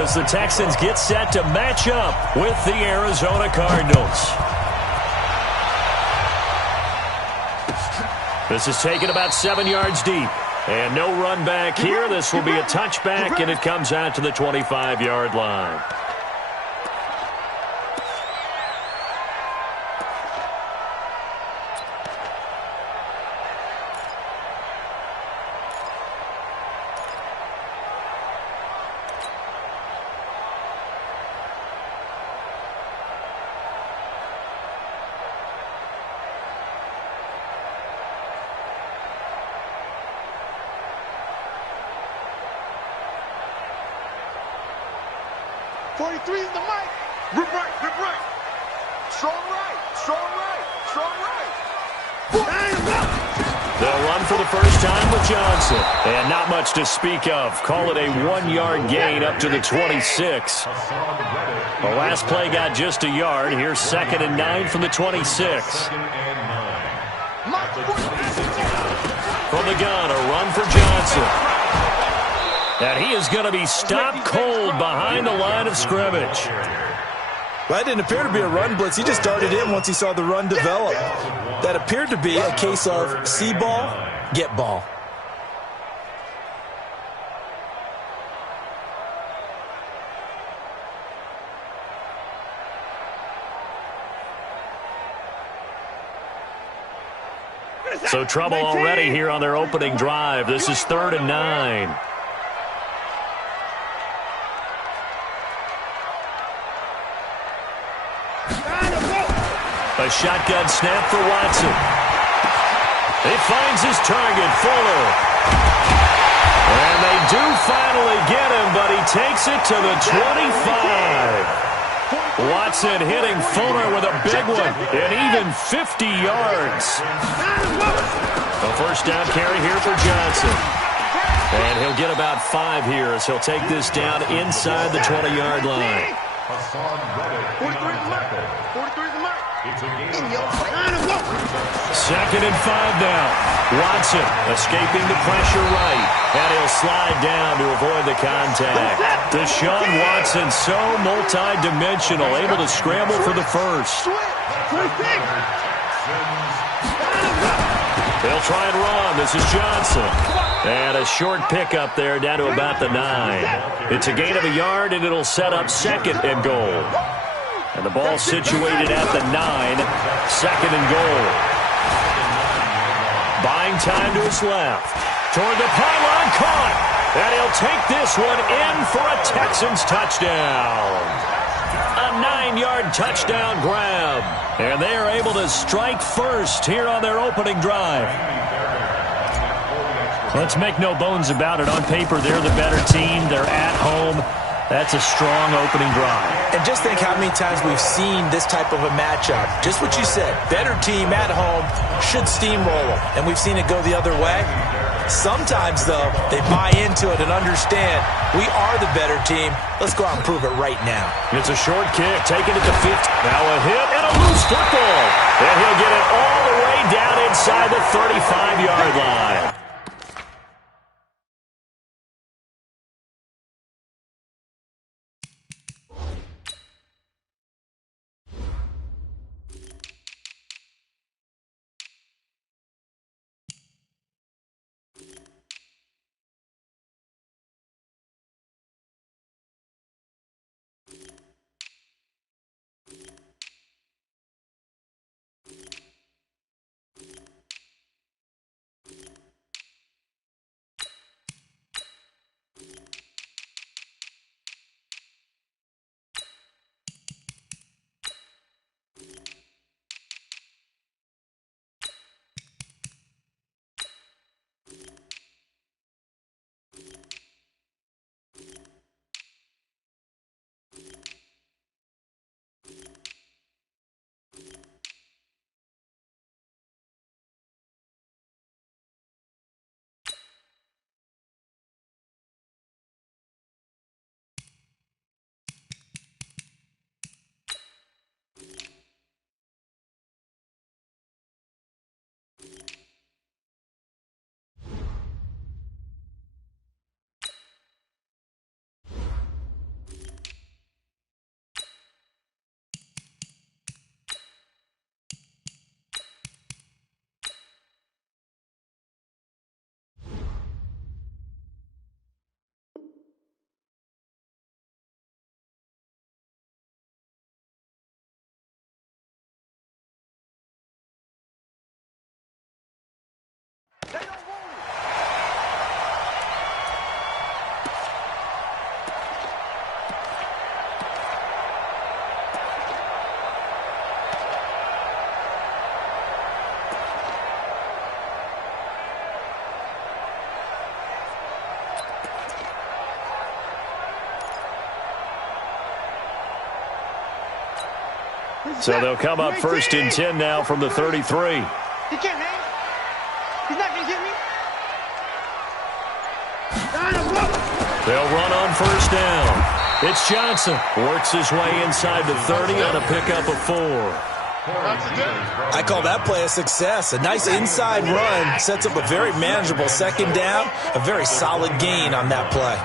as the Texans get set to match up with the Arizona Cardinals. This is taken about 7 yards deep. And no run back here. This will be a touchback, and it comes out to the 25-yard line. They'll run for the first time with Johnson. And not much to speak of. Call it a 1-yard gain up to the 26. The last play got just a yard. Here's 2nd and 9 from the 26. From the gun, a run for Johnson. And he is going to be stopped cold behind the line of scrimmage. Well, that didn't appear to be a run blitz. He just darted in once he saw the run develop. That appeared to be a case of see ball, get ball. So trouble already here on their opening drive. This is 3rd and 9. A shotgun snap for Watson. He finds his target, Fuller. And they do finally get him, but he takes it to the 25. Watson hitting Fuller with a big one, and even 50 yards. A first down carry here for Johnson. And he'll get about 5 here as he'll take this down inside the 20-yard line. 2nd and 5 now. Watson escaping the pressure right. And he'll slide down to avoid the contact. Deshaun Watson so multi-dimensional, able to scramble for the first. They'll try and run. This is Johnson. And a short pickup there down to about the 9. It's a gain of a yard, and it'll set up 2nd and goal. And the ball situated at the 9. 2nd and goal. Buying time to his left. Toward the pylon, caught. And he'll take this one in for a Texans touchdown. A 9-yard touchdown grab. And they are able to strike first here on their opening drive. Let's make no bones about it. On paper, they're the better team. They're at home. That's a strong opening drive. And just think how many times we've seen this type of a matchup. Just what you said, better team at home should steamroll them. And we've seen it go the other way. Sometimes, though, they buy into it and understand we are the better team. Let's go out and prove it right now. It's a short kick, taken at the 50. Now a hit and a loose football. And he'll get it all the way down inside the 35-yard line. So they'll come up 1st and 10 now from the 33. He can't hang. He's not going to get me. They'll run on 1st down. It's Johnson. Works his way inside the 30 on a pickup of 4. I call that play a success. A nice inside run sets up a very manageable 2nd down. A very solid gain on that play.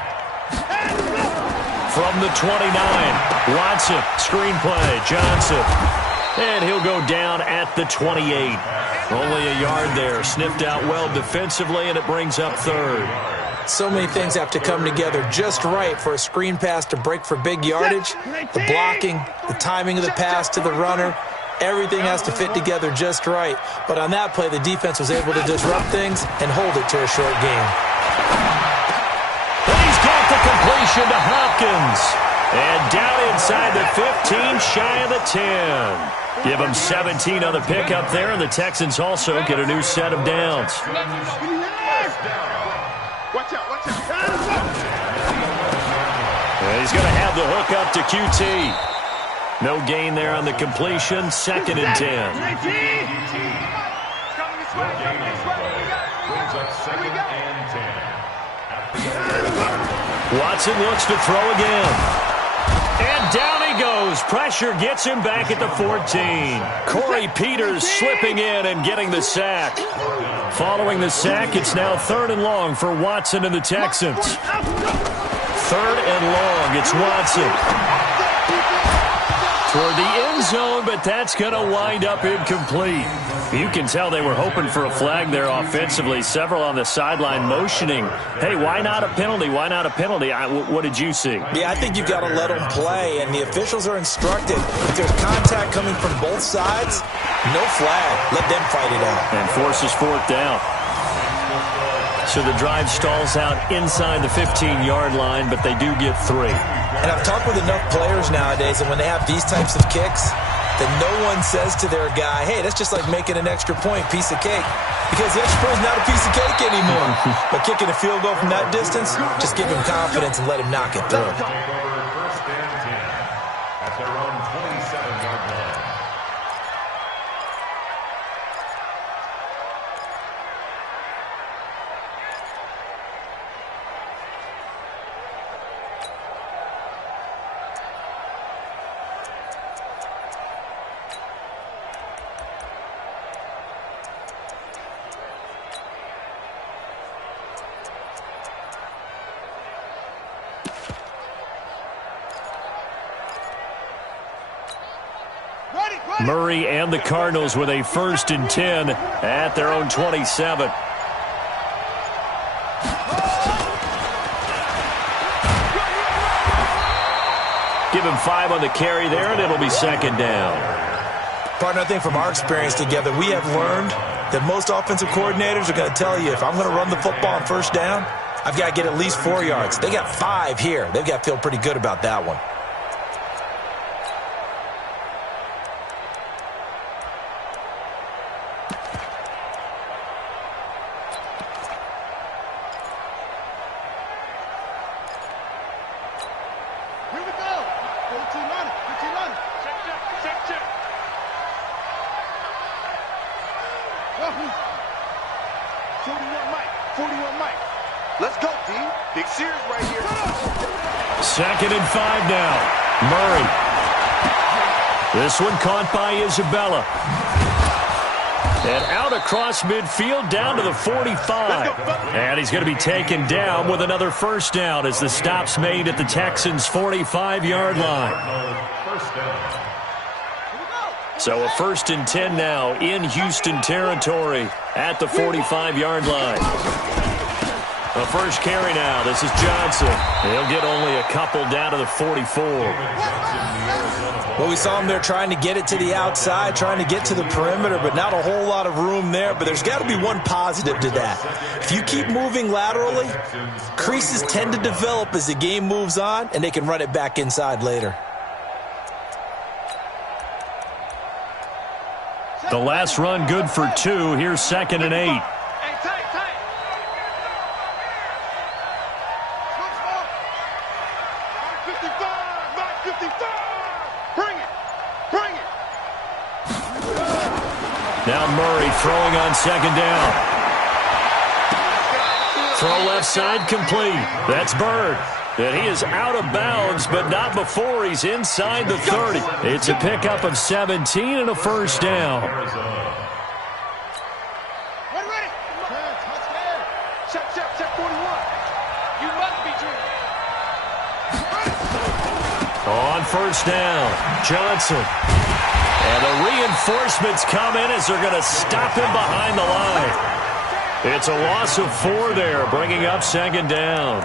From the 29, Watson, screen play, Johnson. And he'll go down at the 28. Only a yard there. Sniffed out well defensively, and it brings up 3rd. So many things have to come together just right for a screen pass to break for big yardage. The blocking, the timing of the pass to the runner, everything has to fit together just right. But on that play, the defense was able to disrupt things and hold it to a short gain. And he's got the completion to Hopkins. And down inside the 15, shy of the 10. Give him 17 on the pickup there, and the Texans also get a new set of downs. Watch out, watch out. And he's going to have the hook up to QT. No gain there on the completion. 2nd and 10. Watson looks to throw again. And down he goes. Pressure gets him back at the 14. Corey Peters slipping in and getting the sack. Following the sack, it's now 3rd and long for Watson and the Texans. 3rd and long, it's Watson. Toward the end zone, but that's going to wind up incomplete. You can tell they were hoping for a flag there offensively. Several on the sideline motioning, hey, why not a penalty? Why not a penalty? What did you see? Yeah, I think you've got to let them play, and the officials are instructed. If there's contact coming from both sides, no flag. Let them fight it out. And forces 4th down. So the drive stalls out inside the 15-yard line, but they do get 3. And I've talked with enough players nowadays, and when they have these types of kicks, that no one says to their guy, hey, that's just like making an extra point, piece of cake. Because the extra point is not a piece of cake anymore. But kicking a field goal from that distance, just give him confidence and let him knock it through. At their own 27-yard line. Murray and the Cardinals with a 1st and 10 at their own 27. Give him 5 on the carry there, and it'll be 2nd down. Partner, I think from our experience together, we have learned that most offensive coordinators are going to tell you, if I'm going to run the football on 1st down, I've got to get at least 4 yards. They got 5 here. They've got to feel pretty good about that one. Let's go, D. Big Sears right here. 2nd and 5 now. Murray. This one caught by Isabella. And out across midfield down to the 45. And he's going to be taken down with another 1st down as the stop's made at the Texans' 45-yard line. So a 1st and 10 now in Houston territory at the 45-yard line. The first carry now. This is Johnson. He'll get only a couple down to the 44. Well, we saw him there trying to get it to the outside, trying to get to the perimeter, but not a whole lot of room there. But there's got to be one positive to that. If you keep moving laterally, creases tend to develop as the game moves on, and they can run it back inside later. The last run good for 2. Here's 2nd and 8. Now Murray throwing on second down. Throw left side complete. That's Byrd. And he is out of bounds, but not before he's inside the 30. It's a pickup of 17 and a first down. Ready. Check 41. You must be dreaming. On first down, Johnson. And the reinforcements come in as they're going to stop him behind the line. It's a loss of 4 there, bringing up second down.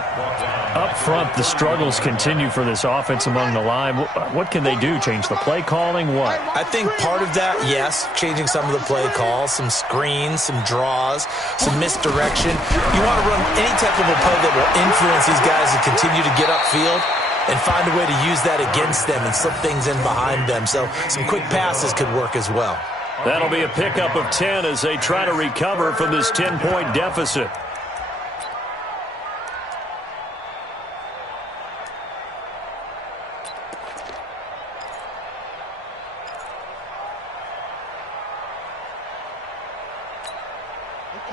Up front, the struggles continue for this offense among the line. What can they do? Change the play calling? What? I think part of that, yes, changing some of the play calls, some screens, some draws, some misdirection. You want to run any type of a play that will influence these guys to continue to get upfield and find a way to use that against them and slip things in behind them. So some quick passes could work as well. That'll be a pickup of 10 as they try to recover from this 10-point deficit.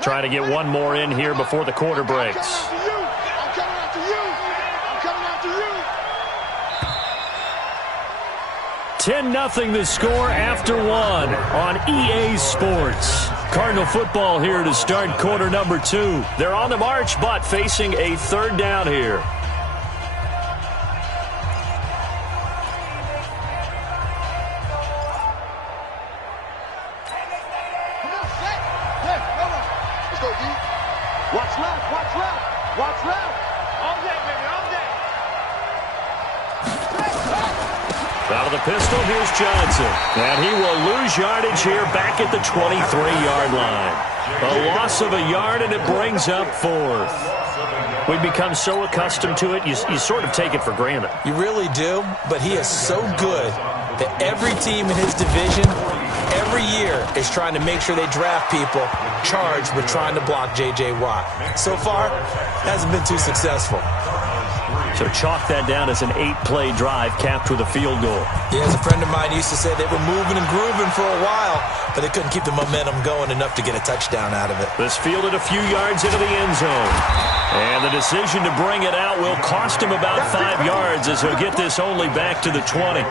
Trying to get one more in here before the quarter breaks. 10-0 the score after 1 on EA Sports. Cardinal football here to start quarter number 2. They're on the march, but facing a third down here. Let's go, D. Watch left. All day, baby, all day. Out of the pistol, here's Johnson. And he will lose yardage here back at the 23-yard line. A loss of a yard, and it brings up 4th. We've become so accustomed to it, you sort of take it for granted. You really do, but he is so good that every team in his division, every year, is trying to make sure they draft people charged with trying to block J.J. Watt. So far, hasn't been too successful. So chalk that down as an 8-play drive capped with a field goal. Yeah, as a friend of mine used to say, they were moving and grooving for a while, but they couldn't keep the momentum going enough to get a touchdown out of it. This fielded a few yards into the end zone. And the decision to bring it out will cost him about 5 yards as he'll get this only back to the 20.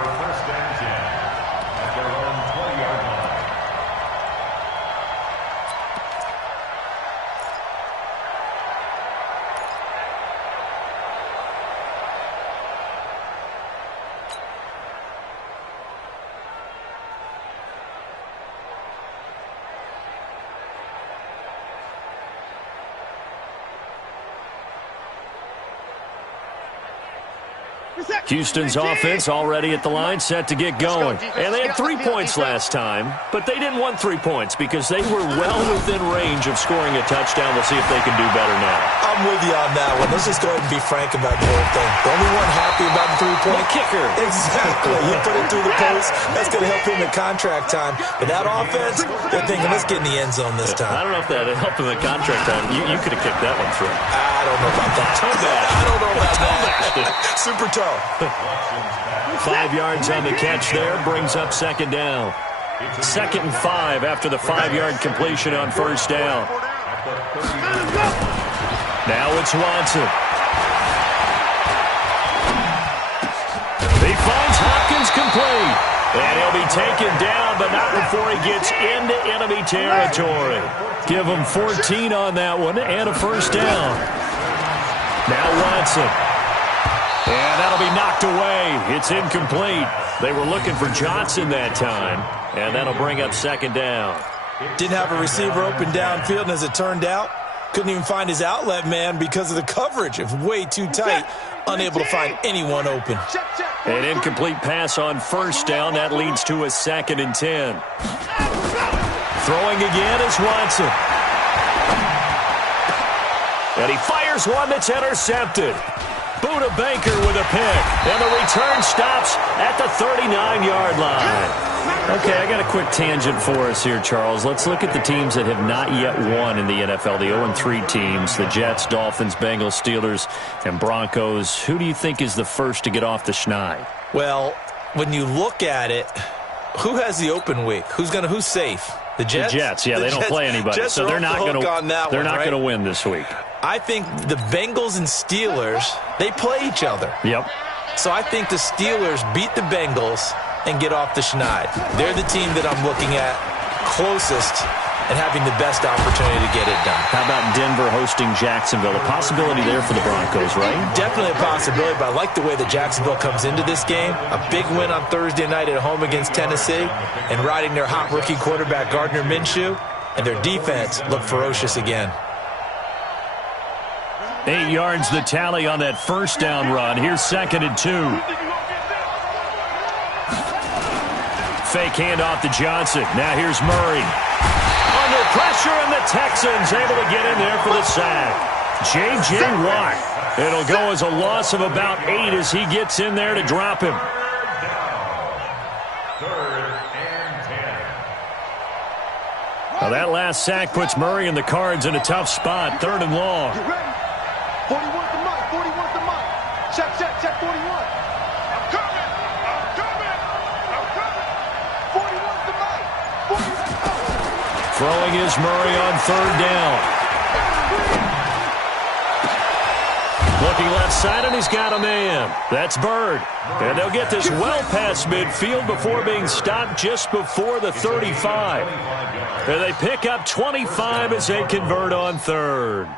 Houston's offense already at the line, set to get going. And they had 3 points last time, but they didn't want 3 points because they were well within range of scoring a touchdown. We'll see if they can do better now. I'm with you on that one. Let's just go ahead and be frank about the whole thing. The only one happy about the 3-point kicker. Exactly. He put it through the post. That's going to help him at contract time. But that offense, they're thinking, let's get in the end zone this time. I don't know if that helped him at contract time. You could have kicked that one through. I don't know about that. Toe bash. I don't know about that. Super toe. 5 yards on the catch there, brings up second down. 2nd and 5 after the 5-yard completion on first down. Now it's Watson. He finds Hopkins complete. And he'll be taken down, but not before he gets into enemy territory. Give him 14 on that one and a first down. Now Watson. And that'll be knocked away. It's incomplete. They were looking for Johnson that time. And that'll bring up second down. Didn't have a receiver open downfield, and as it turned out, couldn't even find his outlet man because of the coverage. It was way too tight. Unable to find anyone open. An incomplete pass on first down. That leads to a 2nd and 10. Throwing again is Watson. And he fires one that's intercepted. Buda Baker with a pick. And the return stops at the 39-yard line. Okay, I got a quick tangent for us here, Charles. Let's look at the teams that have not yet won in the NFL. The 0-3 teams, the Jets, Dolphins, Bengals, Steelers, and Broncos. Who do you think is the first to get off the schneid? Well, when you look at it, who has the open week? Who's safe? The Jets? Yeah, they don't play anybody, so they're not going to win this week. I think the Bengals and Steelers, they play each other. Yep. So I think the Steelers beat the Bengals and get off the schneid. They're the team that I'm looking at closest and having the best opportunity to get it done. How about Denver hosting Jacksonville? A possibility there for the Broncos, right? Definitely a possibility, but I like the way that Jacksonville comes into this game. A big win on Thursday night at home against Tennessee and riding their hot rookie quarterback Gardner Minshew, and their defense looked ferocious again. 8 yards the tally on that first down run. Here's 2nd and 2. Fake handoff to Johnson. Now here's Murray. Under pressure, and the Texans able to get in there for the sack. J.J. Watt. It'll go as a loss of about 8 as he gets in there to drop him. Now that last sack puts Murray and the Cards in a tough spot. 3rd and long. 41 to Mike. 41 to Mike. Check 41. I'm coming. 41 to Mike. 41. Throwing is Murray on 3rd down. Looking left side, and he's got a man. That's Bird. And they'll get this well past midfield before being stopped just before the 35. And they pick up 25 as they convert on 3rd.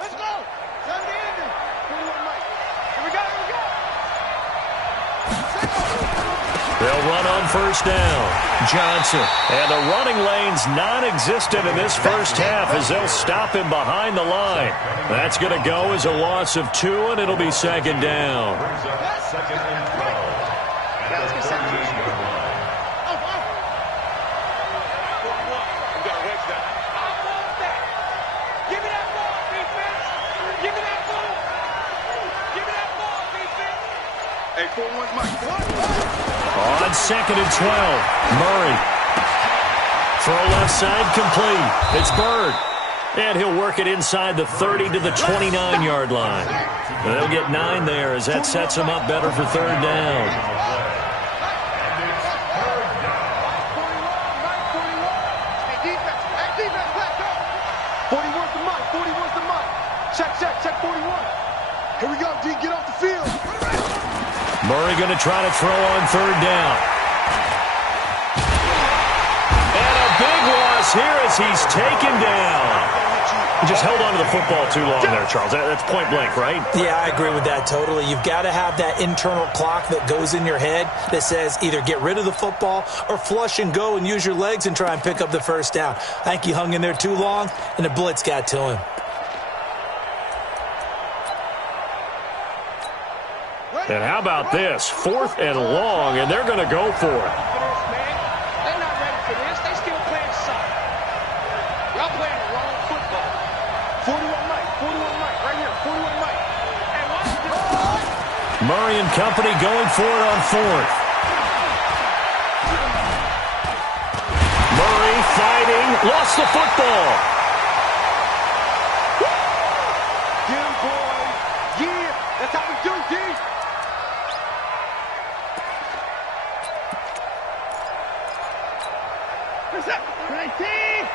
Let's go. Time to end it. 41 Mike. Here we go. They'll run on 1st down. Johnson. And the running lane's non-existent in this first half as they'll stop him behind the line. That's going to go as a loss of 2, and it'll be 2nd down. Hey, 41 Mike. On 2nd and 12, Murray. Throw left side complete. It's Bird. And he'll work it inside the 30 to the 29-yard line. They'll get 9 there as that sets them up better for 3rd down. Hey, defense, back up. 41's the Mike. 41's the Mike. Check 41. Here we go, D. Get off the field. Murray going to try to throw on 3rd down. And a big loss here as he's taken down. He just held on to the football too long there, Charles. That's point blank, right? Yeah, I agree with that totally. You've got to have that internal clock that goes in your head that says either get rid of the football or flush and go and use your legs and try and pick up the 1st down. I think he hung in there too long, and the blitz got to him. And how about this? 4th and long, and they're going to go for it. They're not ready for this. They still playing soccer. Y'all playing the wrong football. 41 Mike. 41 Mike. Right here. 41 Mike. Hey, watch this. Murray and company going for it on 4th. Murray fighting. Lost the football. Get him, boys. Yeah. That's how we do, D.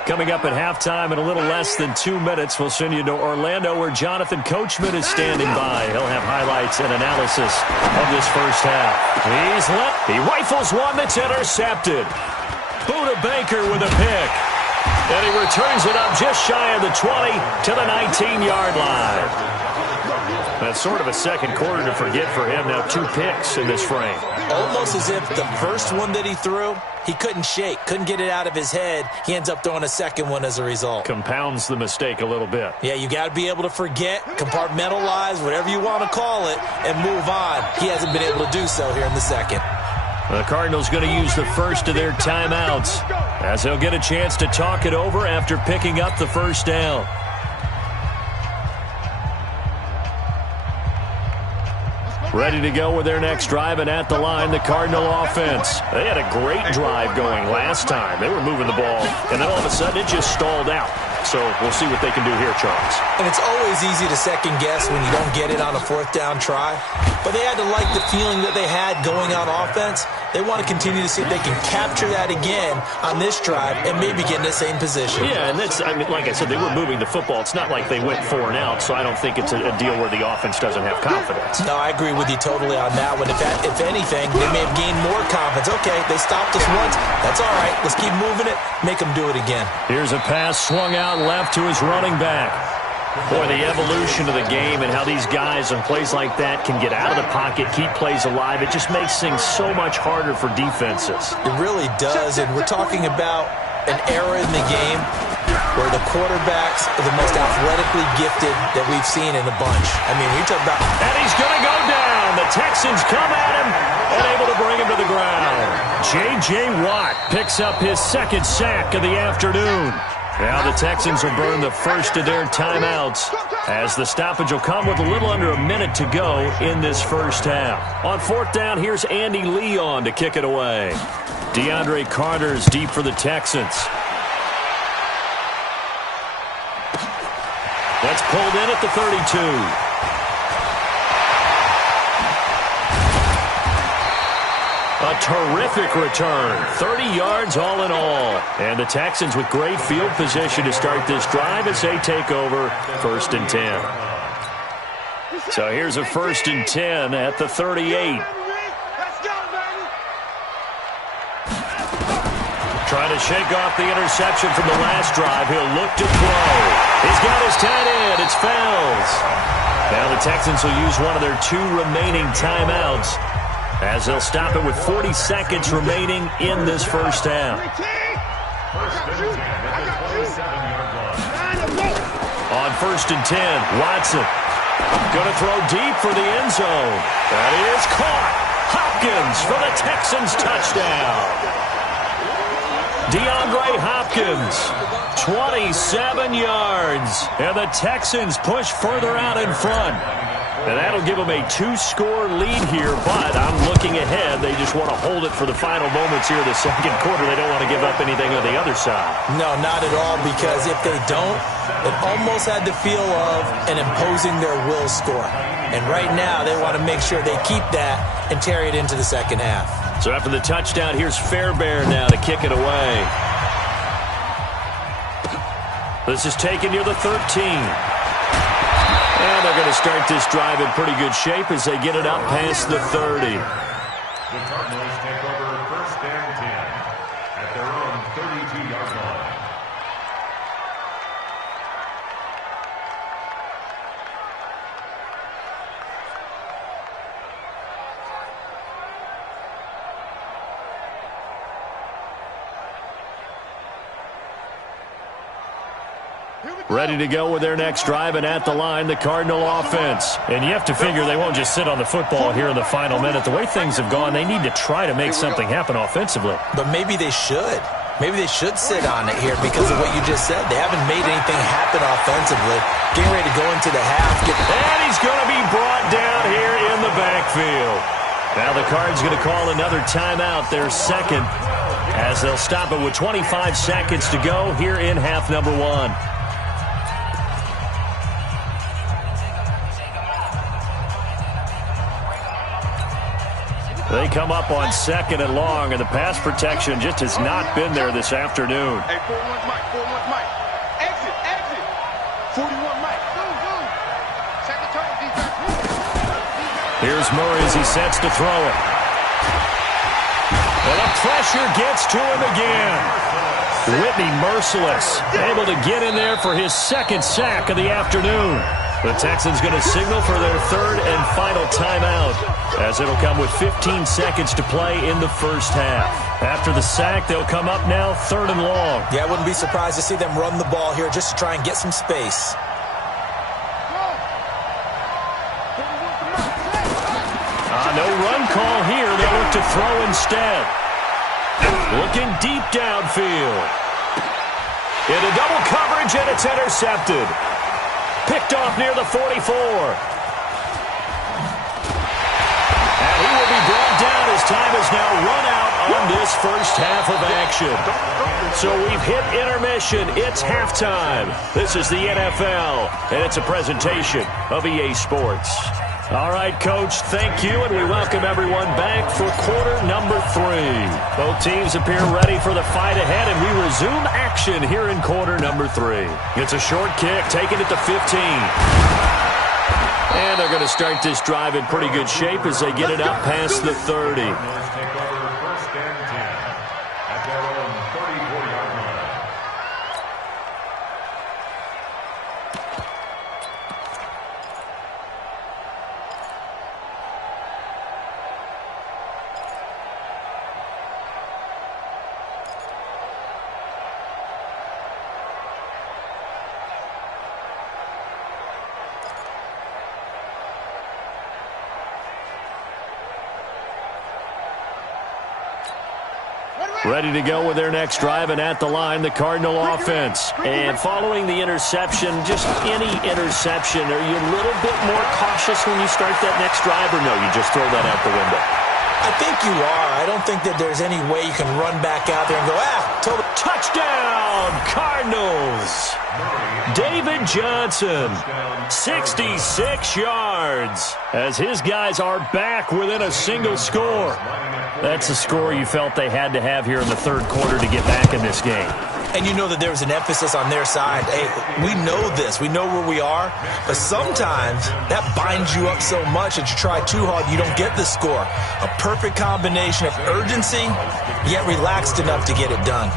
Coming up at halftime in a little less than 2 minutes, we'll send you to Orlando where Jonathan Coachman is standing by. He'll have highlights and analysis of this first half. He's left. He rifles one that's intercepted. Buda Baker with a pick. And he returns it up just shy of the 20 to the 19-yard line. That's sort of a second quarter to forget for him. Now 2 picks in this frame. Almost as if the first one that he threw, he couldn't shake, couldn't get it out of his head. He ends up throwing a second one as a result. Compounds the mistake a little bit. Yeah, you got to be able to forget, compartmentalize, whatever you want to call it, and move on. He hasn't been able to do so here in the second. The Cardinals going to use the first of their timeouts as they'll get a chance to talk it over after picking up the 1st down. Ready to go with their next drive, and at the line, the Cardinal offense. They had a great drive going last time. They were moving the ball, and then all of a sudden it just stalled out. So we'll see what they can do here, Charles. And it's always easy to second guess when you don't get it on a fourth down try. But they had to like the feeling that they had going on offense. They want to continue to see if they can capture that again on this drive and maybe get in the same position. Yeah, and that's, I mean, like I said, they were moving the football. It's not like they went 4 and out, so I don't think it's a deal where the offense doesn't have confidence. No, I agree with you totally on that one. If anything, they may have gained more confidence. Okay, they stopped us once. That's all right. Let's keep moving it. Make them do it again. Here's a pass swung out left to his running back. Boy, the evolution of the game and how these guys on plays like that can get out of the pocket, keep plays alive, it just makes things so much harder for defenses. It really does, and we're talking about an era in the game where the quarterbacks are the most athletically gifted that we've seen in a bunch. I mean, we talk about... And he's going to go down. The Texans come at him and able to bring him to the ground. J.J. Watt picks up his second sack of the afternoon. Now the Texans will burn the first of their timeouts as the stoppage will come with a little under a minute to go in this first half. On fourth down, here's Andy Leon to kick it away. DeAndre Carter's deep for the Texans. That's pulled in at the 32. A terrific return. 30 yards all in all. And the Texans with great field position to start this drive as they take over first and 10. So here's a first and 10 at the 38. Trying to shake off the interception from the last drive. He'll look to throw. He's got his tight end. It's Fells. Now the Texans will use one of their 2 remaining timeouts as they'll stop it with 40 seconds remaining in this first half. On first and 10, Watson going to throw deep for the end zone. That is caught. Hopkins for the Texans touchdown. DeAndre Hopkins, 27 yards. And the Texans push further out in front. And that'll give them a 2-score lead here, but I'm looking ahead. They just want to hold it for the final moments here of the second quarter. They don't want to give up anything on the other side. No, not at all, because if they don't, it almost had the feel of an imposing their will score. And right now, they want to make sure they keep that and carry it into the second half. So after the touchdown, here's Fairbairn now to kick it away. This is taken near the 13. And they're going to start this drive in pretty good shape as they get it up past the 30. The Cardinals take over first and 10 at their own 32-yard line. Ready to go with their next drive, and at the line, the Cardinal offense. And you have to figure they won't just sit on the football here in the final minute. The way things have gone, they need to try to make something happen offensively. But maybe they should. Maybe they should sit on it here because of what you just said. They haven't made anything happen offensively. Getting ready to go into the half. And he's going to be brought down here in the backfield. Now the Cards going to call another timeout, their second, as they'll stop it with 25 seconds to go here in half number 1. They come up on second and long, and the pass protection just has not been there this afternoon. Hey, 4-1 Mike, 4-1 Mike. Exit. 41 Mike. Go. Second turn, defense. Here's Murray as he sets to throw it. And the pressure gets to him again. Whitney merciless, able to get in there for his second sack of the afternoon. The Texans going to signal for their third and final timeout, as it'll come with 15 seconds to play in the first half. After the sack, they'll come up now third and long. Yeah, I wouldn't be surprised to see them run the ball here just to try and get some space. No run call here. They'll look to throw instead. Looking deep downfield. Into double coverage, and it's intercepted. Picked off near the 44. as time has now run out on this first half of action. So we've hit intermission. It's halftime. This is the NFL, and it's a presentation of EA Sports. All right, Coach, thank you, and we welcome everyone back for quarter number 3. Both teams appear ready for the fight ahead, and we resume action here in quarter number 3. It's a short kick, taken at the 15. And they're going to start this drive in pretty good shape as they get it up past the 30. Ready to go with their next drive, and at the line, the Cardinal offense. And following the interception, just any interception, are you a little bit more cautious when you start that next drive, or no, you just throw that out the window? I think you are. I don't think that there's any way you can run back out there and go, total. Touchdown, Cardinals! David Johnson, 66 yards, as his guys are back within a single score. That's a score you felt they had to have here in the third quarter to get back in this game. And you know that there was an emphasis on their side. Hey, we know this. We know where we are. But sometimes that binds you up so much that you try too hard, you don't get the score. A perfect combination of urgency, yet relaxed enough to get it done.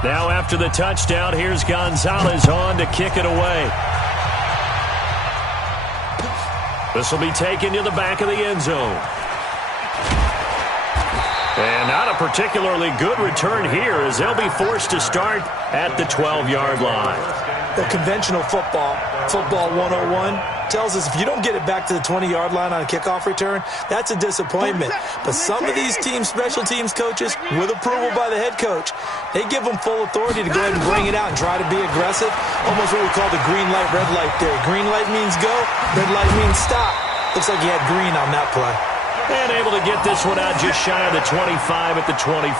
Now after the touchdown, here's Gonzalez on to kick it away. This will be taken to the back of the end zone. And not a particularly good return here as they'll be forced to start at the 12-yard line. The conventional football 101, tells us if you don't get it back to the 20-yard line on a kickoff return, that's a disappointment. But some of these teams, special teams coaches, with approval by the head coach, they give them full authority to go ahead and bring it out and try to be aggressive. Almost what we call the green light, red light theory. Green light means go, red light means stop. Looks like you had green on that play. And able to get this one out just shy of the 25 at the 24.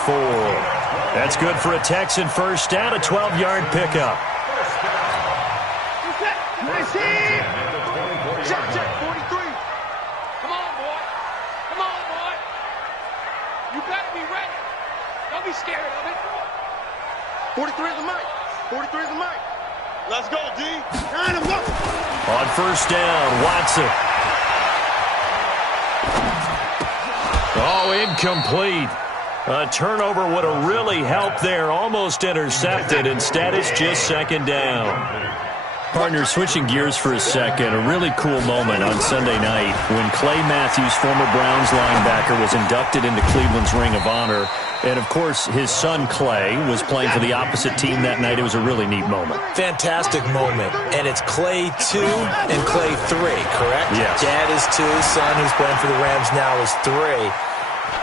That's good for a Texan first down, a 12-yard pickup. Nice hit! Check, 43. Come on, boy. Come on, boy. You better be ready. Don't be scared of it. 43 is the mic. 43 is the mic. Let's go, D. Line him up. On first down, Watson. Oh, incomplete. A turnover would have really helped there. Almost intercepted. Instead, it's just second down. Partner, switching gears for a second, a really cool moment on Sunday night when Clay Matthews, former Browns linebacker, was inducted into Cleveland's Ring of Honor. And, of course, his son, Clay, was playing for the opposite team that night. It was a really neat moment. Fantastic moment. And it's Clay 2 and Clay 3, correct? Yes. Dad is 2, son who's playing for the Rams now is 3.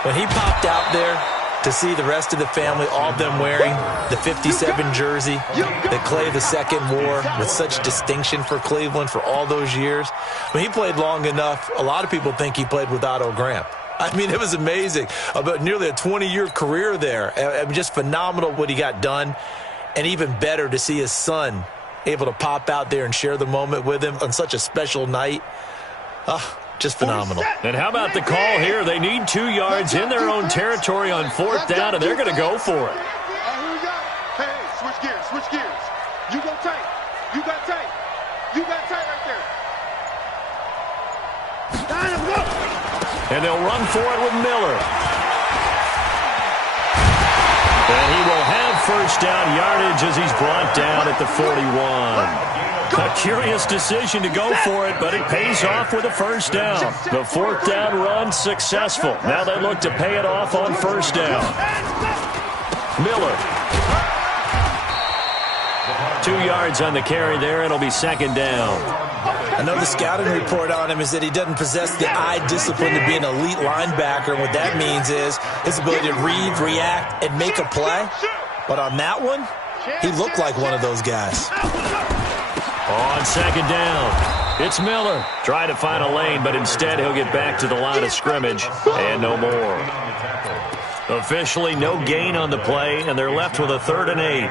When he popped out there to see the rest of the family, all of them wearing the 57 jersey that Clay II wore with such distinction for Cleveland for all those years. When he played long enough, a lot of people think he played with Otto Graham. I mean, it was amazing. About nearly a 20-year career there. Just phenomenal what he got done. And even better to see his son able to pop out there and share the moment with him on such a special night. Just phenomenal. And how about the call here? They need 2 yards in their own territory on fourth down, and they're going to go for it. Here we go. Hey, switch gears, switch gears. You go tight. You got tight. You got tight right there. Line him up. And they'll run for it with Miller. And he will have first down yardage as he's brought down at the 41. A curious decision to go for it, but it pays off with a first down. The fourth down run successful. Now they look to pay it off on first down. Miller. 2 yards on the carry there. It'll be second down. I know the scouting report on him is that he doesn't possess the eye discipline to be an elite linebacker. And what that means is his ability to read, react, and make a play. But on that one, he looked like one of those guys. On second down, It's Miller trying to find a lane, but instead he'll get back to the line of scrimmage and no more. Officially no gain on the play, and they're left with a 3rd and 8.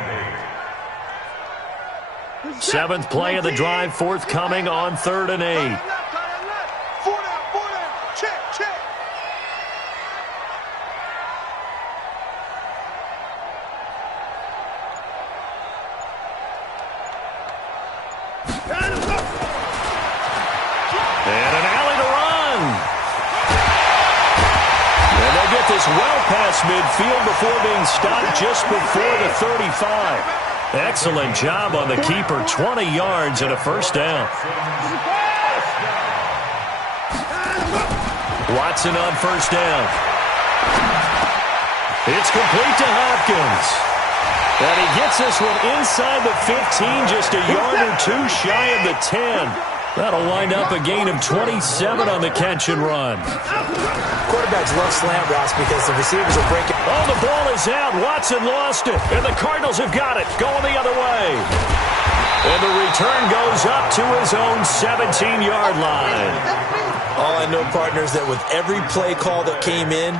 7th play of the drive forthcoming on 3rd and 8. Well past midfield before being stopped just before the 35. Excellent job on the keeper. 20 yards and a 1st down. Watson on 1st down. It's complete to Hopkins. And he gets this one inside the 15, just a yard or 2 shy of the 10. That'll wind up a gain of 27 on the catch and run. Quarterbacks love slant routes because the receivers are breaking. Oh, the ball is out. Watson lost it. And the Cardinals have got it. Going the other way. And the return goes up to his own 17-yard line. All I know, partners, that with every play call that came in,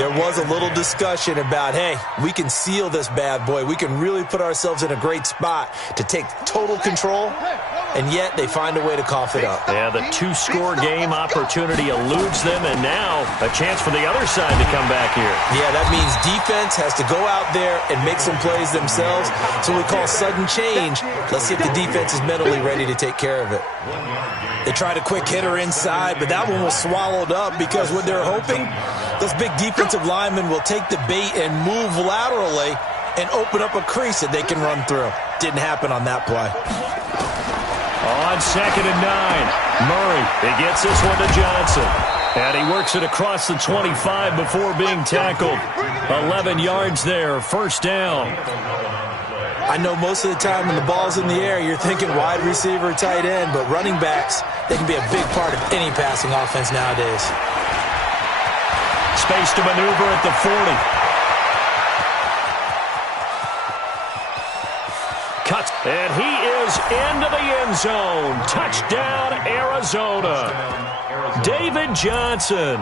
there was a little discussion about, hey, we can seal this bad boy. We can really put ourselves in a great spot to take total control, and yet they find a way to cough it up. Yeah, the 2-score game opportunity eludes them, and now a chance for the other side to come back here. Yeah, that means defense has to go out there and make some plays themselves. So we call sudden change. Let's see if the defense is mentally ready to take care of it. They tried a quick hitter inside, but that one was swallowed up because what they're hoping, those big defensive linemen will take the bait and move laterally and open up a crease that they can run through. Didn't happen on that play. On 2nd and 9, Murray, he gets this one to Johnson. And he works it across the 25 before being tackled. 11 yards there, 1st down. I know most of the time when the ball's in the air, you're thinking wide receiver, tight end, but running backs, they can be a big part of any passing offense nowadays. Space to maneuver at the 40. Cuts, and he is into the end zone. Touchdown, Arizona. David Johnson,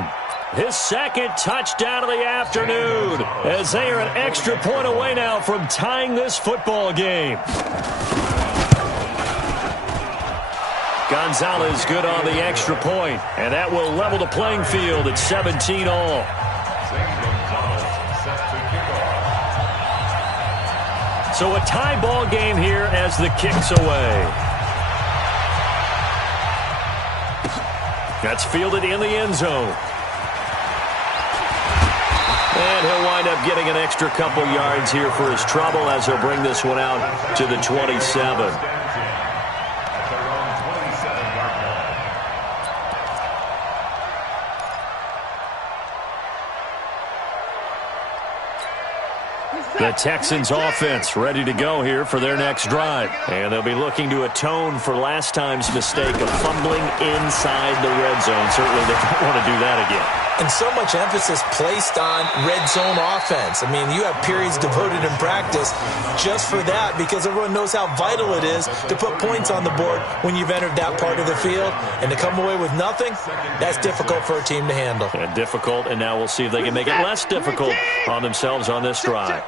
his 2nd touchdown of the afternoon, as they are an extra point away now from tying this football game. Gonzalez good on the extra point, and that will level the playing field at 17 all. So a tie ball game here as the kick's away. That's fielded in the end zone. And he'll wind up getting an extra couple yards here for his trouble as he'll bring this one out to the 27. The Texans offense ready to go here for their next drive. And they'll be looking to atone for last time's mistake of fumbling inside the red zone. Certainly they don't want to do that again. And so much emphasis placed on red zone offense. I mean, you have periods devoted in practice just for that because everyone knows how vital it is to put points on the board when you've entered that part of the field. And to come away with nothing, that's difficult for a team to handle. And difficult, and now we'll see if they can make it less difficult on themselves on this drive.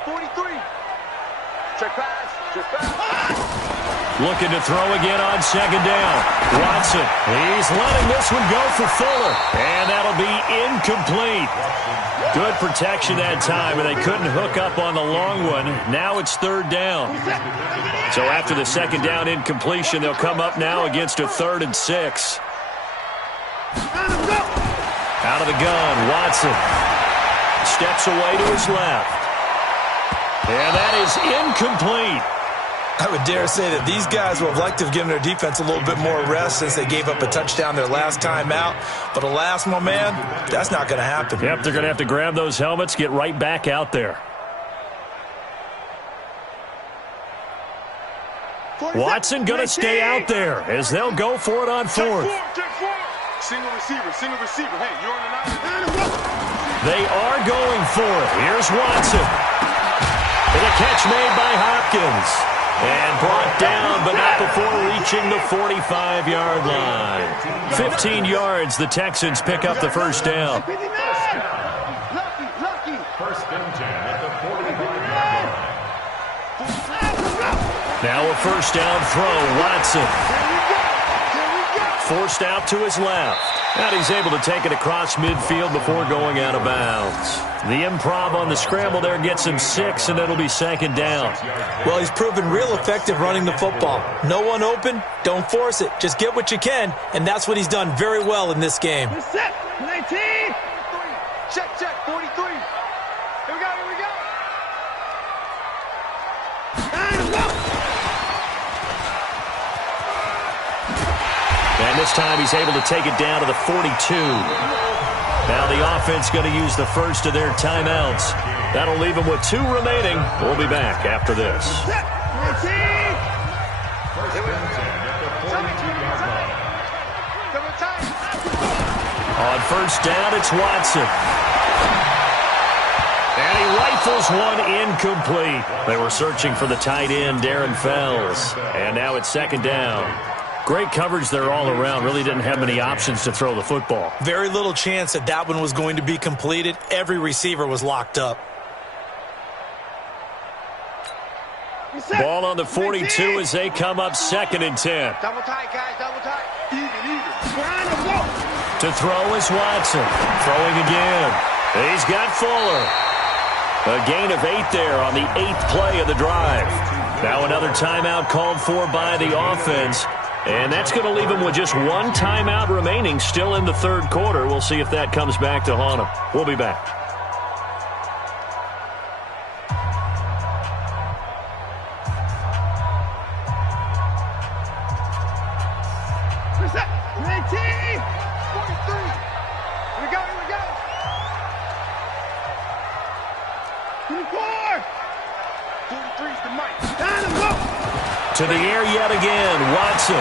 Looking to throw again on 2nd down. Watson, he's letting this one go for Fuller. And that'll be incomplete. Good protection that time, and they couldn't hook up on the long one. Now it's 3rd down. So after the 2nd down incompletion, they'll come up now against a 3rd and 6. Out of the gun, Watson steps away to his left. And that is incomplete. I would dare say that these guys would have liked to have given their defense a little bit more rest since they gave up a touchdown their last time out. But alas, my man, that's not going to happen. Yep, they're going to have to grab those helmets, get right back out there. Watson going to stay out there as they'll go for it on 4th. Single receiver. Hey, you're on the line. They are going for it. Here's Watson. And a catch made by Hopkins. And brought down, but not before reaching the 45-yard line. 15 yards, the Texans pick up the first down. First and 10 at the 45-yard line. Now a first down throw, Watson. Forced out to his left. And he's able to take it across midfield before going out of bounds. The improv on the scramble there gets him 6, and it'll be second down. Well, he's proven real effective running the football. No one open, don't force it. Just get what you can, and that's what he's done very well in this game. Set, 19. Check, 43. Here we go. And this time he's able to take it down to the 42. Now the offense going to use the first of their timeouts. That'll leave them with 2 remaining. We'll be back after this. First and 10 at the 42-yard line. On first down, it's Watson. And he rifles one incomplete. They were searching for the tight end, Darren Fells. And now it's second down. Great coverage there all around. Really didn't have many options to throw the football. Very little chance that one was going to be completed. Every receiver was locked up. Ball on the 42 as they come up second and 10. Double tight, guys, double tight. Even. To throw is Watson. Throwing again. He's got Fuller. A gain of 8 there on the 8th play of the drive. Now another timeout called for by the offense. And that's going to leave him with just 1 timeout remaining still in the third quarter. We'll see if that comes back to haunt him. We'll be back. Set, 19. 43. Here we go. 24. 43's the mic. Time to go. To the air yet again, Watson.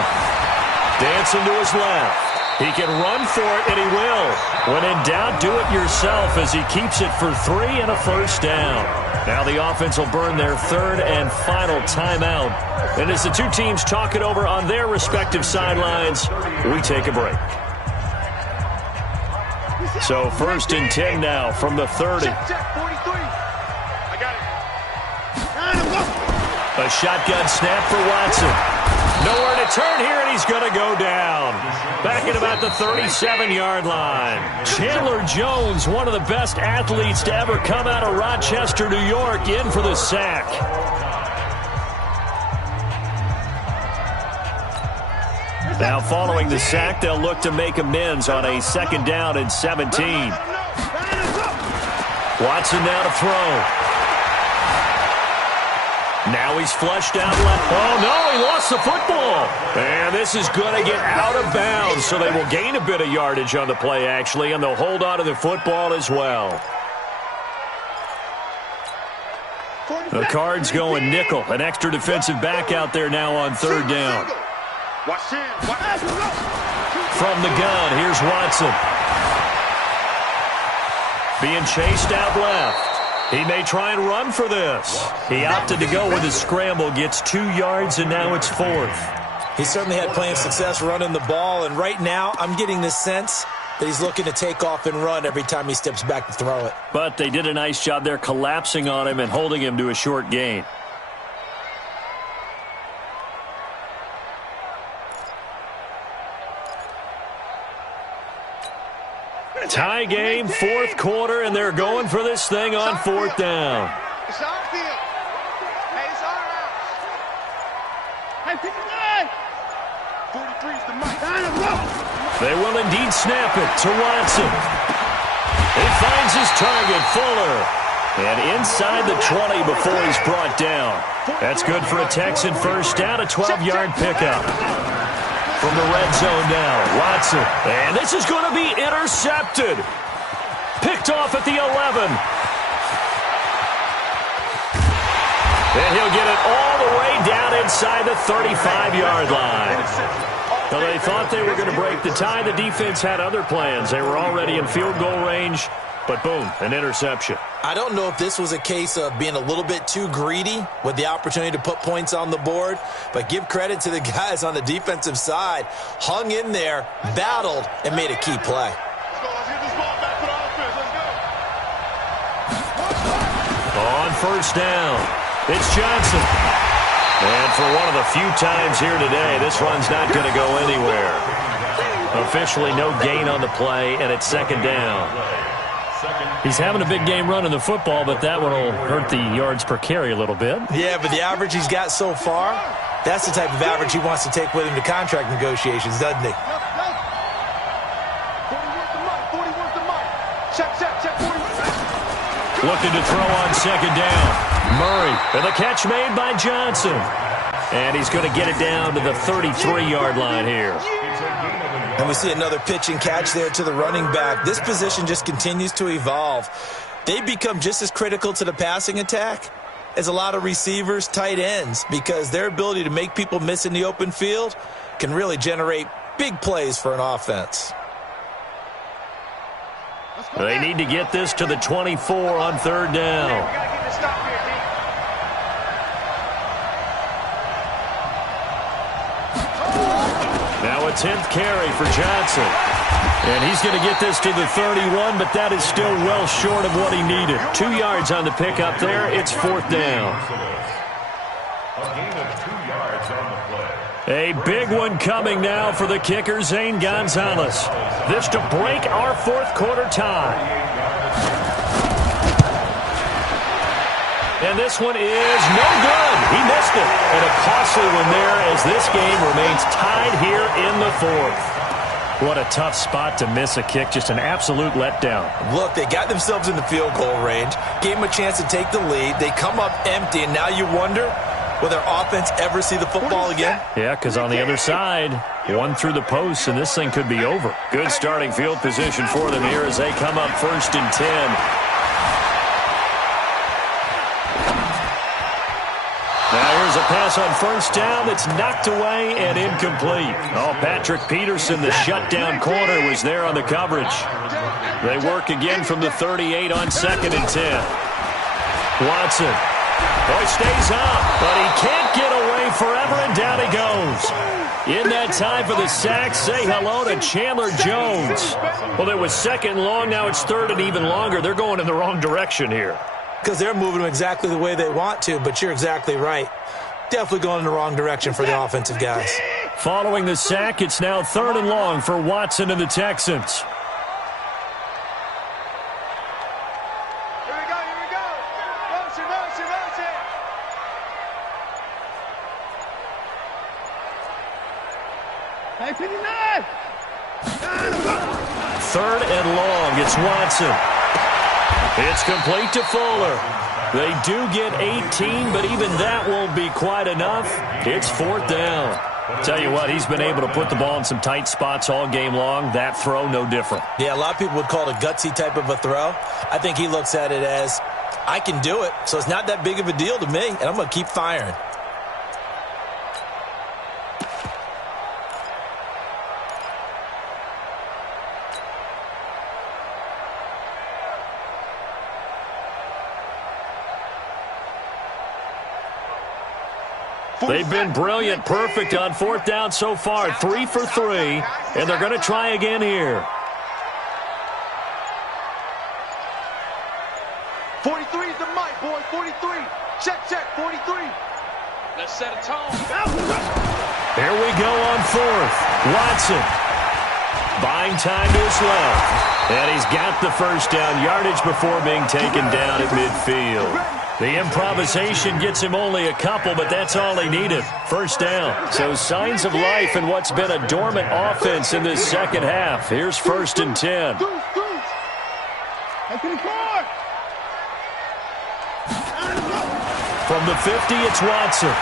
Dancing to his left. He can run for it, and he will. When in doubt, do it yourself as he keeps it for 3 and a first down. Now the offense will burn their 3rd and final timeout. And as the two teams talk it over on their respective sidelines, we take a break. So first and 10 now from the 30. Check, 43. I got it. A shotgun snap for Watson. Nowhere to turn here, and he's going to go down. Back at about the 37-yard line. Chandler Jones, one of the best athletes to ever come out of Rochester, New York, in for the sack. Now following the sack, they'll look to make amends on a second down and 17. Watson now to throw. Now he's flushed out left. Oh, no, he lost the football. And this is going to get out of bounds, so they will gain a bit of yardage on the play, actually, and they'll hold on to the football as well. The Cards going nickel. An extra defensive back out there now on third down. From the gun, here's Watson. Being chased out left. He may try and run for this. He opted to go with his scramble, gets 2 yards, and now it's 4th. He certainly had plenty of success running the ball, and right now I'm getting the sense that he's looking to take off and run every time he steps back to throw it. But they did a nice job there collapsing on him and holding him to a short gain. Tie game, 4th quarter, and they're going for this thing on 4th down. It's our field. Hey, it's our house. Hey, 59. 43's the mic. They will indeed snap it to Watson. He finds his target, Fuller. And inside the 20 before he's brought down. That's good for a Texan first down, a 12-yard pickup. From the red zone now, Watson. And this is going to be intercepted. Picked off at the 11. And he'll get it all the way down inside the 35-yard line. Well, they thought they were going to break the tie. The defense had other plans. They were already in field goal range. But boom, an interception. I don't know if this was a case of being a little bit too greedy with the opportunity to put points on the board, but give credit to the guys on the defensive side. Hung in there, battled, and made a key play. Let's get this ball back to the offense. Let's go. On first down, it's Johnson. And for one of the few times here today, this run's not going to go anywhere. Officially no gain on the play, and it's second down. He's having a big game running the football, but that one will hurt the yards per carry a little bit. Yeah, but the average he's got so far, that's the type of average he wants to take with him to contract negotiations, doesn't he? 40 wants the mic. 40 wants the mic. Check. 40. Looking to throw on second down. Murray, and the catch made by Johnson. And he's going to get it down to the 33-yard line here. And we see another pitch and catch there to the running back. This position just continues to evolve. They become just as critical to the passing attack as a lot of receivers, tight ends, because their ability to make people miss in the open field can really generate big plays for an offense. They need to get this to the 24 on third down. We got to get this stop here, D. Now a 10th carry for Johnson. And he's going to get this to the 31, but that is still well short of what he needed. 2 yards on the pickup there. It's fourth down. A gain of 2 yards on the play. A big one coming now for the kicker, Zane Gonzalez. This to break our fourth quarter tie. And this one is no good. He missed it. And a costly one there as this game remains tied here in the fourth. What a tough spot to miss a kick. Just an absolute letdown. Look, they got themselves in the field goal range, gave them a chance to take the lead. They come up empty, and now you wonder, will their offense ever see the football again? Yeah, because on the other side, one through the post, and this thing could be over. Good starting field position for them here as they come up first and 10. Now here's a pass on first down that's knocked away and incomplete. Oh, Patrick Peterson, the shutdown corner, was there on the coverage. They work again from the 38 on second and 10. Watson. Oh, he stays up, but he can't get away forever, and down he goes. In that time for the sack, say hello to Chandler Jones. Well, it was second and long, now it's third and even longer. They're going in the wrong direction here. Because they're moving them exactly the way they want to, but you're exactly right. Definitely going in the wrong direction for the offensive guys. Following the sack, it's now third and long for Watson and the Texans. Here we go. Motion. Hey, 59. Third and long, it's Watson. It's complete to Fuller. They do get 18, but even that won't be quite enough. It's fourth down. Tell you what, he's been able to put the ball in some tight spots all game long. That throw, no different. Yeah, a lot of people would call it a gutsy type of a throw. I think he looks at it as, I can do it, so it's not that big of a deal to me, and I'm going to keep firing. They've been brilliant, perfect on fourth down so far. 3 for 3, and they're going to try again here. 43 is the mic, boy. 43. Check. 43. Let's set a tone. Here we go on fourth. Watson buying time to his left. And he's got the first down yardage before being taken down at midfield. The improvisation gets him only a couple, but that's all he needed. First down. So signs of life in what's been a dormant offense in this second half. Here's first and 10. From the 50, it's Watson.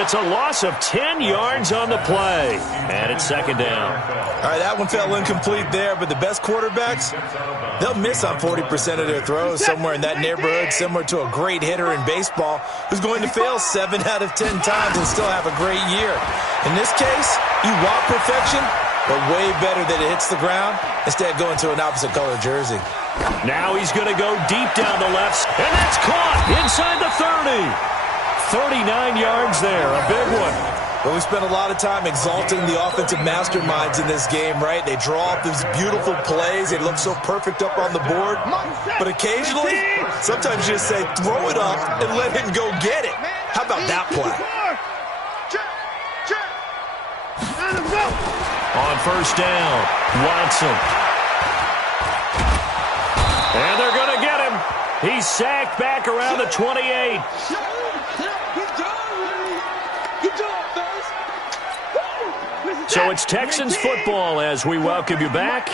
It's a loss of 10 yards on the play. And it's second down. All right, that one fell incomplete there, but the best quarterbacks, they'll miss on 40% of their throws, somewhere in that neighborhood, similar to a great hitter in baseball who's going to fail 7 out of 10 times and still have a great year. In this case, you want perfection, but way better that it hits the ground instead of going to an opposite color jersey. Now he's going to go deep down the left, and that's caught inside the 30. 39 yards there, a big one. But we spent a lot of time exalting the offensive masterminds in this game, right? They draw up these beautiful plays. They look so perfect up on the board. But occasionally, sometimes you just say, throw it up and let him go get it. How about that play? On first down, Watson. And they're going to get him. He's sacked back around the 28. So it's Texans football as we welcome you back.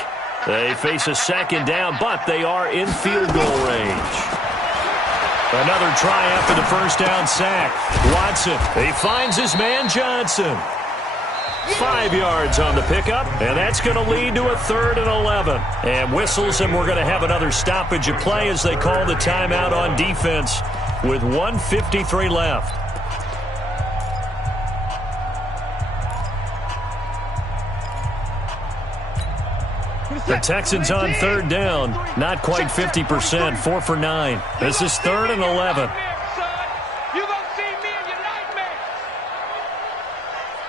They face a second down, but they are in field goal range. Another try after the first down sack. Watson, he finds his man Johnson. 5 yards on the pickup, and that's going to lead to a 3rd and 11. And whistles, and we're going to have another stoppage of play as they call the timeout on defense with 1:53 left. The Texans on third down, not quite 50%, 4 for 9. This is 3rd and 11. You gonna see me in your nightmares.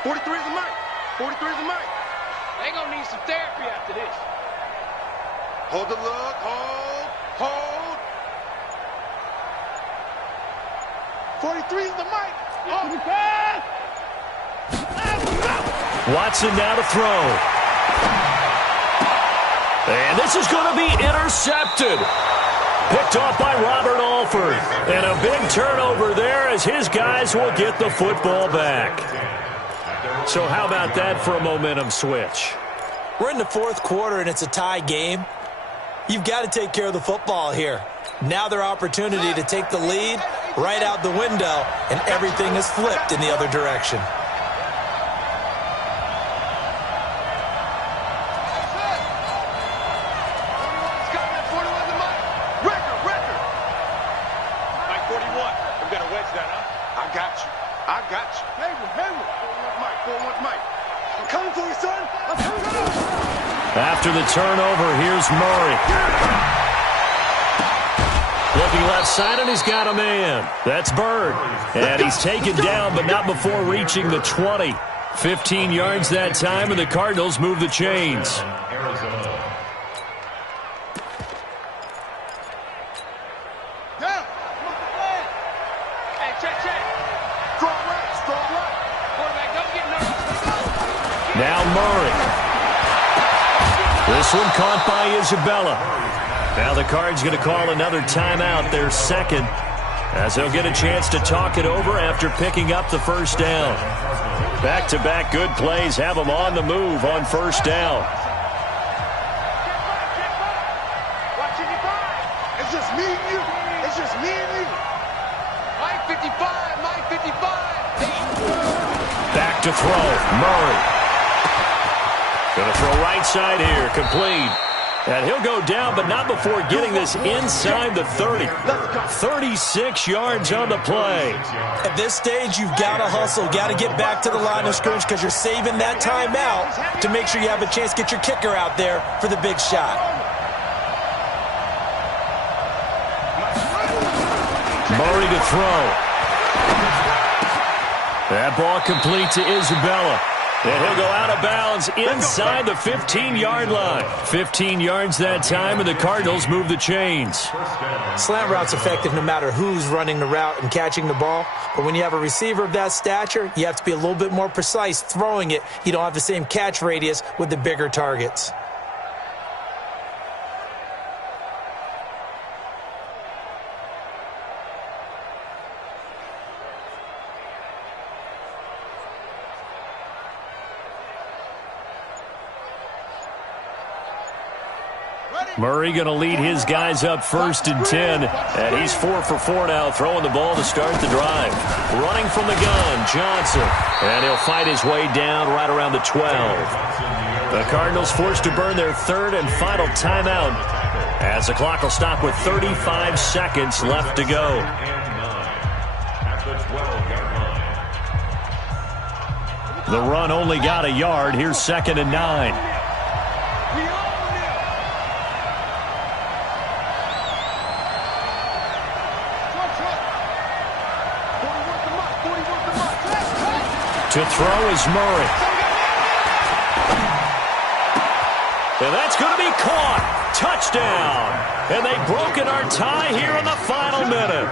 43 is the mic. 43 is the mic. They gonna need some therapy after this. Hold the look. Hold. 43 is the mic. Watson now to throw. And this is going to be intercepted. Picked off by Robert Alford. And a big turnover there as his guys will get the football back. So how about that for a momentum switch? We're in the 4th quarter, and it's a tie game. You've got to take care of the football here. Now their opportunity to take the lead right out the window, and everything is flipped in the other direction. After the turnover, here's Murray. Looking left side, and he's got a man. That's Bird. And he's taken down, but not before reaching the 20. 15 yards that time, and the Cardinals move the chains. Now Murray. This one caught by Isabella. Now the Cards going to call another timeout, their second, as they'll get a chance to talk it over after picking up the first down. Back-to-back good plays have them on the move on first down. It's just me and you. It's just me and you. Mike 55, Mike 55. Back to throw, Murray. Going to throw right side here, complete. And he'll go down, but not before getting this inside the 30. 36 yards on the play. At this stage, you've got to hustle, got to get back to the line of scrimmage because you're saving that timeout to make sure you have a chance to get your kicker out there for the big shot. Murray to throw. That ball complete to Isabella. And he'll go out of bounds inside the 15-yard line. 15 yards that time, and the Cardinals move the chains. Slant route's effective no matter who's running the route and catching the ball. But when you have a receiver of that stature, you have to be a little bit more precise throwing it. You don't have the same catch radius with the bigger targets. Ready? Murray going to lead his guys up 1st and 10. And he's 4 for 4 now, throwing the ball to start the drive. Running from the gun, Johnson. And he'll fight his way down right around the 12. The Cardinals forced to burn their 3rd and final timeout, as the clock will stop with 35 seconds left to go. The run only got a yard. Here's 2nd and 9. To throw is Murray. And that's going to be caught. Touchdown. And they've broken our tie here in the final minute.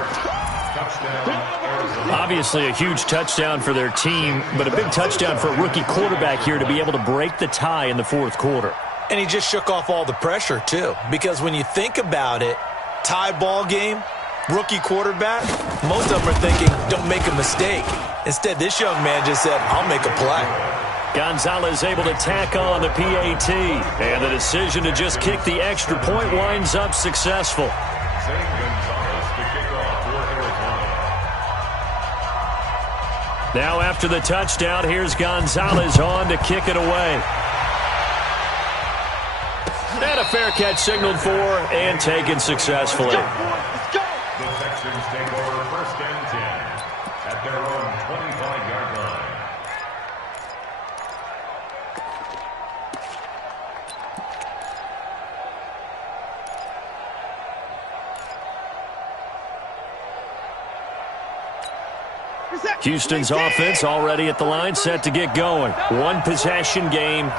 Obviously a huge touchdown for their team, but a big touchdown for a rookie quarterback here to be able to break the tie in the 4th quarter. And he just shook off all the pressure, too. Because when you think about it, tie ball game, rookie quarterback, most of them are thinking, don't make a mistake. Instead, this young man just said, I'll make a play. Gonzalez able to tack on the PAT. And the decision to just kick the extra point winds up successful. Now after the touchdown, here's Gonzalez on to kick it away. And a fair catch signaled for and taken successfully. The Texans take over 1st and 10 at their own 25-yard line. Houston's offense already at the line, set to get going. One possession game.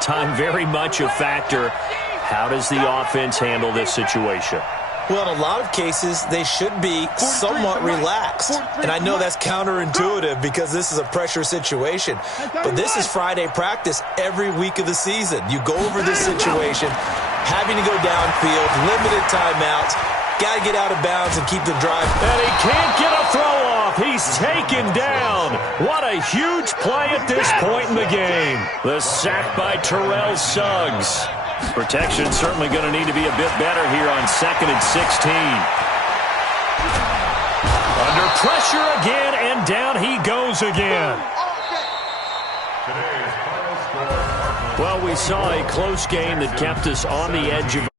Time very much a factor. How does the offense handle this situation? Well, in a lot of cases, they should be somewhat relaxed. And I know that's counterintuitive because this is a pressure situation. But this is Friday practice every week of the season. You go over this situation, having to go downfield, limited timeouts, got to get out of bounds and keep the drive. And he can't get a throw off. He's taken down. What a huge play at this point in the game. The sack by Terrell Suggs. Protection certainly going to need to be a bit better here on 2nd and 16. Under pressure again, and down he goes again. Well, we saw a close game that kept us on the edge of